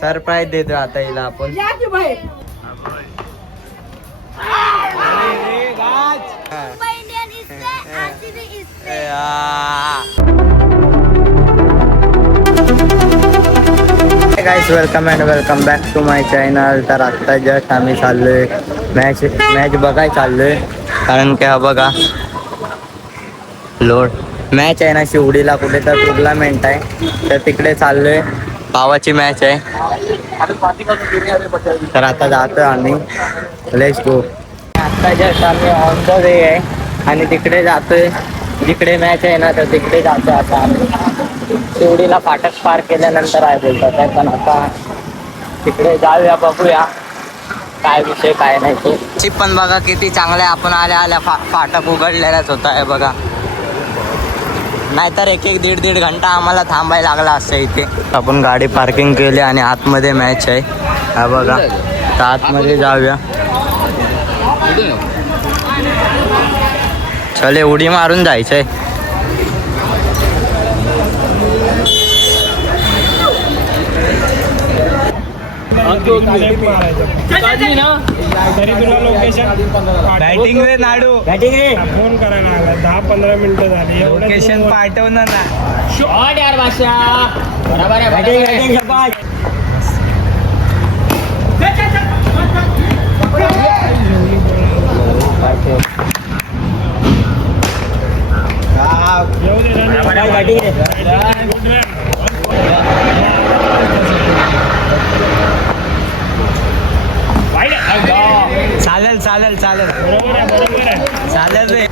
Surprise देतो आता हिला आपण. Guys welcome and welcome back to my channel. तर आत्ता जस्ट आम्ही चाललोय मॅच बघाय चाललोय. कारण की हा बघा लोड मॅच आहे ना शिवडीला, कुठे तर टुर्नामेंट आहे, तर तिकडे चाललोय. भावाची मॅच आहे, तर आता जातो आम्ही. Let's go. आत्ता जस्ट आम्ही ऑन द वे आहे आणि तिकडे जातोय. जिकडे मॅच आहे ना तर तिकडे जातो आता आम्ही. शिवडीला फाटक पार केल्यानंतर आहे बोलतात आहे, पण आता तिकडे जाऊया, बघूया काय विषय काय नाही तो. चिप पण बघा किती चांगलं आहे. आपण आल्या फाटक उघडलेलाच होता आहे बघा, नाहीतर एक दीड घंटा आम्हाला थांबायला लागला असं इथे. आपण गाडी पार्किंग केली आणि आतमध्ये मॅच आहे हा बघा. तर आतमध्ये जाऊया. चले उडी मारून जायचंय. बॅटिंग रे नाडू, बॅटिंग रे. फोन करायला आला 10-15 मिनिटं झाली. लोकेशन पाठवणार ना. शॉट यार बादशाह, बरोबर आहे. बॅटिंग शबाश. चालेल चालेल चालेल, बरोबर आहे बरोबर आहे, चालेल रे.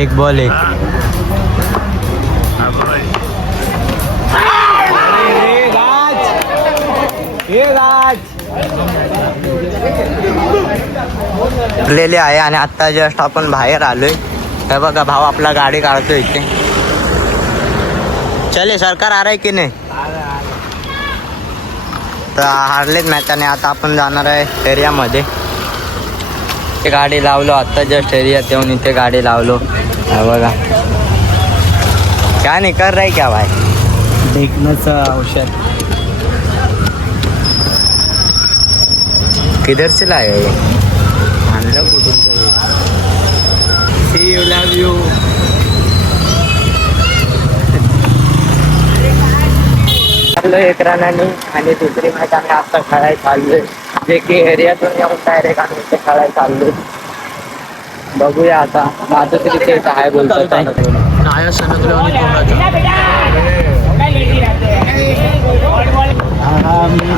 एक बॉल एक. लेले आहे आणि आता जस्ट आपण बाहेर आलोय. हे बघा भाव आपला गाडी काढतोय इथे. चले सरकार आ रहा की नाही. तर हारलेत मॅच आणि आता आपण जाणार आहे एरियामध्ये. ते गाडी लावलो आता जस्ट एरियात येऊन इथे गाडी लावलो. हे बघा क्या नाही कर रहा है क्या भाई. देखण्याचं औषध किधर से लाए हो ये. आणलं कुठून तरी. See you love you. एक रनाने आणि दुसरी मॅच आम्ही आता खेळायला चाललोय, जे की एरियातून येऊन डायरेक्ट आम्ही इथे खेळायला चाललोय. बघूया आता बाजूचे इथे काय बोलतात आहे.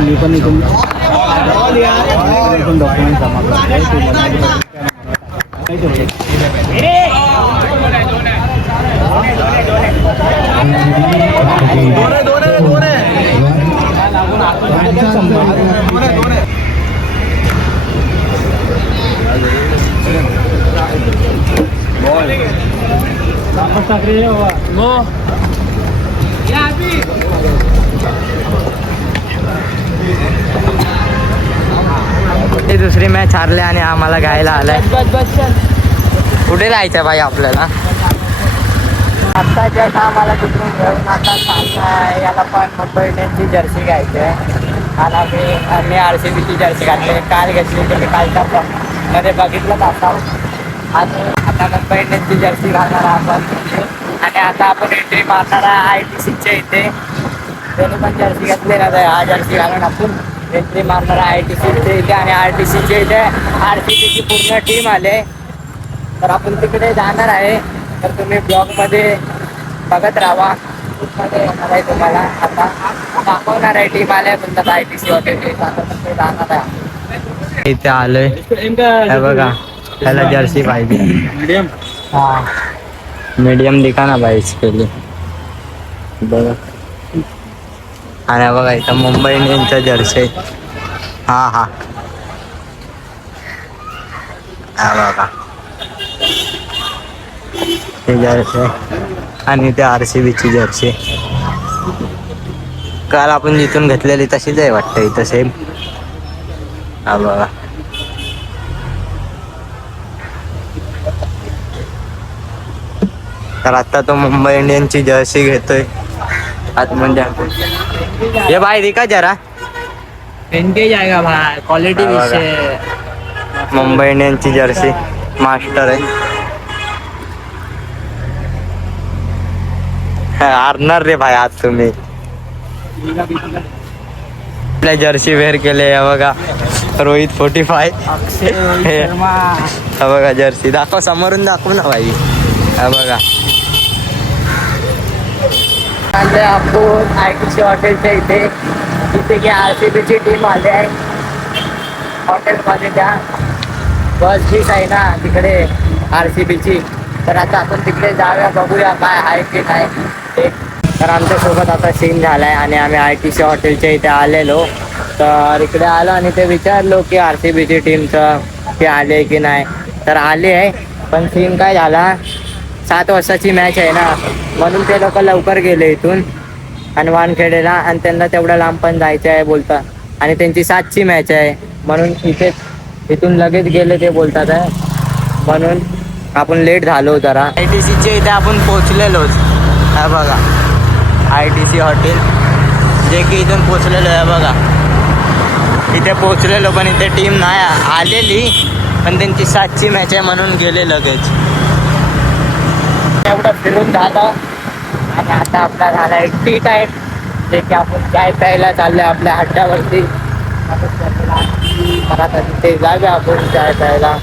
मी पण इथून डॉक्युमेंट जमा ते दुसरी मॅच हारले आणि आम्हाला घ्यायला आलाय. कुठे जायचं भाई आपल्याला. आता जस्ट आम्हाला तिकडून घेऊन आता याला पण मुंबई इंडियन्सची जर्सी घ्यायची आहे. आणि मी RCBची जर्सी घातली. काल घेतली होती, कालच्या मध्ये बघितलंच असावं. आणि आता मुंबई इंडियन्सची जर्सी घालणार आपण. आणि आता आपण एंट्री मारणार आहे ITCच्या इथे. त्यांनी पण जर्सी घेतली ना, हा जर्सी घालून आपण एंट्री मारणार आहे ITCच्या इथे. आणि RTCच्या इथे RCBची पूर्ण टीम आले, तर आपण तिकडे जाणार आहे. तर तुम्ही ब्लॉगमध्ये बघत राहा. मध्ये येणार आहे तुम्हाला. आता दाखवणार आहे टीम आल्या तुमचा ITC वगैरे. आता ते जाणार आहे. इथे आलोय हे बघा. त्याला जर्सी पाहिजे मीडियम. हा मीडियम दिखा ना भाई इसके लिए. बघा आणि बघा इथं मुंबई इंडियन्सचा जर्सी. हा हा बघा हे जर्सी आणि ते RCBची जर्सी काल आपण जिथून घेतलेली तशीच आहे वाटतं इथं सेम. हा बघा तर आता तो मुंबई इंडियन्सची जर्सी घेतोय आतमध्ये. ये भाई दिखा जरा एनके जाएगा भाई क्वालिटी हा बघा. विषय. मुंबई इंडियन्सची जर्सी मास्टर आहे. हारणार रे भाई आज तुम्ही. आपल्या जर्सी वेअर केले हा बघा रोहित 45. हा बघा जर्सी दाखव समोरून दाखव ना भाई. हा बघा आले आपण ITC हॉटेलच्या इथे जिथे की RCBची टीम आली आहे हॉटेलमध्ये. त्या बस ठीक आहे ना तिकडे RCBची. तर आता आपण तिकडे जाऊया बघूया काय आहे की नाही ते. तर आमच्यासोबत आता सीन झालाय आणि आम्ही ITC हॉटेलच्या इथे आलेलो. तर इकडे आलो आणि ते विचारलो की RCBची टीमचं की आले की नाही. तर आले आहे पण सीन काय झाला 7 वाजताची मॅच आहे ना म्हणून ते लोक लवकर गेले इथून आणि वानखेडेला. आणि त्यांना तेवढं लांब पण जायचं आहे बोलतात आणि त्यांची 7ची मॅच आहे म्हणून इथून लगेच गेले ते बोलतात आहे. म्हणून आपण लेट झालो जरा. ITCच्या इथे आपण पोचलेलोच. हा बघा ITC हॉटेल जे की इथून पोचलेलो आहे बघा. इथे पोचलेलो पण इथे टीम नाही आलेली पण त्यांची 7ची मॅच आहे म्हणून गेले लगेच. एवढं फिरून झालं आणि आता आपला झाला एक टी टाईम जे की आपण चाय प्यायला चाललोय आपल्या अड्ड्यावरती. तर आता तिथे जाऊया आपण चाय प्यायला.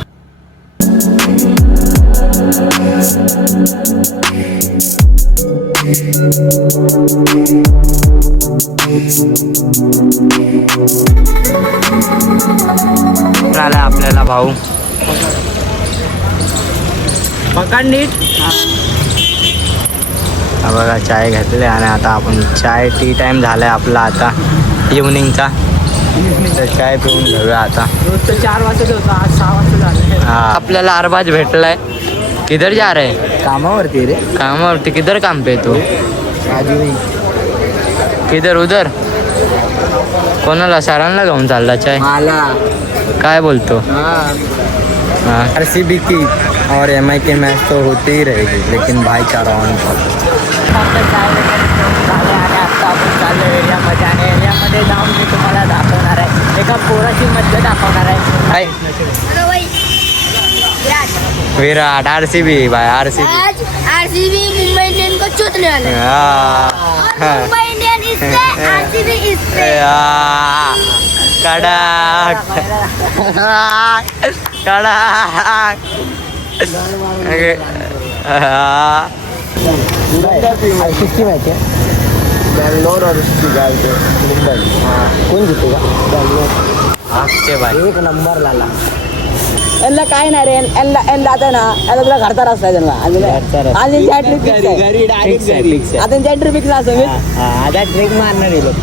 आला आपल्याला भाऊ पकड नीट. हा बघा चाय घेतले आणि आता आपण चाय टी टाइम झालाय आपला आता इव्हनिंगचा. तर चाय पिऊन घेऊया आता. रोजचं 4 वाजता होतं आज 6 वाजता झालं. हा आपल्याला अरबाज भेटलाय. किधर जा रहे कामावरती रे. कामावरती. किधर काम पे तू किधर उधर कोणाला सरांना घेऊन चालला चाय. मला काय बोलतो. RCB की और MI के मैच तो होते ही रहेगी लेकिन भाईचारा ऑन एरियामध्ये आणि एरियामध्ये जाऊन मी तुम्हाला दाखवणार आहे. एका पोराची मज्जा दाखवणार आहे. विराट RCB भाई RCB. आज RCB मुंबई इंडियन को चूतने वाले हैं। और मुंबई इंडियन इससे RCB इससे कडक कडक. किसकी मैच है? बैंगलोर और उसकी मुंबई. कोण जितेगा? बैंगलोर. आजचे भाई एक नंबर लाला. यांना काय नाही रे यांना आता ना आता तुला घरचा रस्ता आहे त्यांना आणि एंट्री फिक्स आहे. आता त्यांची एंट्री फिक्स असं मी आता ट्रेक मारणार आहे लोक.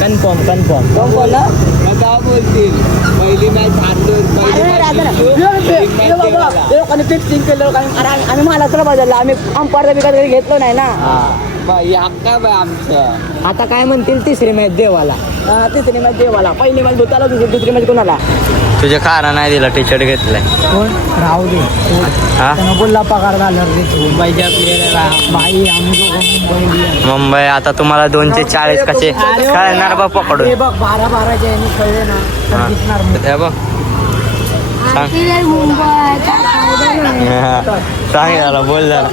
कन्फर्म कोण बोल ना काय बोलतील पहिली मॅच लोकांनी फिक्सिंग केलं लोकांनी. अरे आम्ही महाराष्ट्र बदलला आम्ही अंपायरचा विकत कधी घेतलो नाही ना. आमचं. आता काय म्हणतील तिसरी मॅच देवाला. तिसरी मॅच देवाला. पहिली मॅच भूताला दुसरी मॅच कोणाला. तुझ्या खारा नाही दिला टी शर्ट घेतलाय. राहू दे. हा बोलला पगार झाला मुंबईच्या प्लेअरला बाई आम्ही मुंबई आता तुम्हाला 240 कसे खेळणार बा पकडून. हे बघ 12-12च्या यांनी खेळले ना तर दिसणार मग. हे बघ RCB मुंबई सांग याला बोल जरा.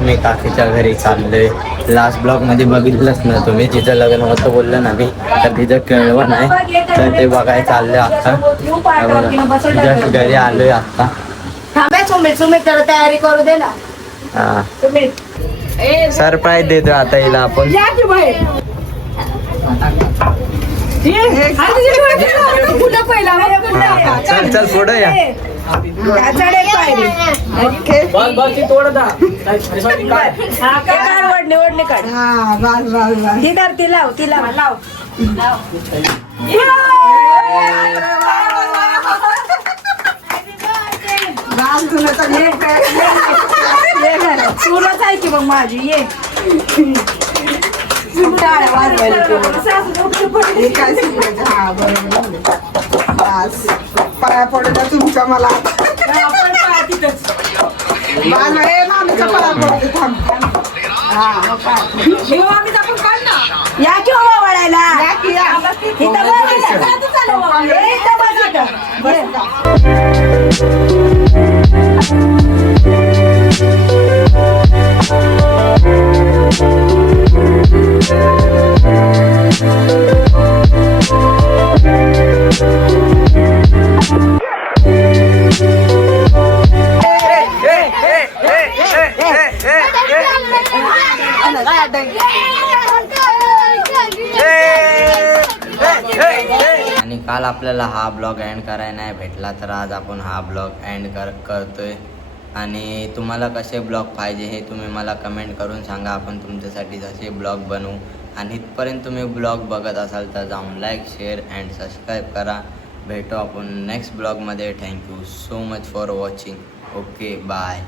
मी काकीच्या घरी चाललोय. लास्ट ब्लॉग मध्ये बघितलंच ना तुम्ही जिथं लग्न होतं बोललं ना मी तर तिथं कळवं नाही तर ते बघायला चाललंय आता. जस्ट घरी आलोय आता. थांबे सुमित जरा तयारी करू दे ना. हा सरप्राईज देतो आता हिला आपण. कुठं पहिला चल चल पुढे या. निवडणे काढ. ती लाव तुलाच आहे की मग माझी ये टाळ्या वाजवायला पाया पडलं तुमच्या मला या किंवा वळायला आणि काल आपल्याला हा ब्लॉग एंड करायला नाही भेटला, तर आज आपण हा ब्लॉग एंड करतोय. आणि तुम्हाला कसे ब्लॉग पाहिजे हे तुम्ही मला कमेंट करून सांगा. आपण तुमच्यासाठी तसे ब्लॉग बनवू. आणि इथपर्यंत तुम्ही ब्लॉग बघत असाल तर जाऊन लाईक, शेअर अँड सबस्क्राईब करा. भेटू आपण नेक्स्ट ब्लॉगमध्ये. Thank you so much for watching. Okay, bye.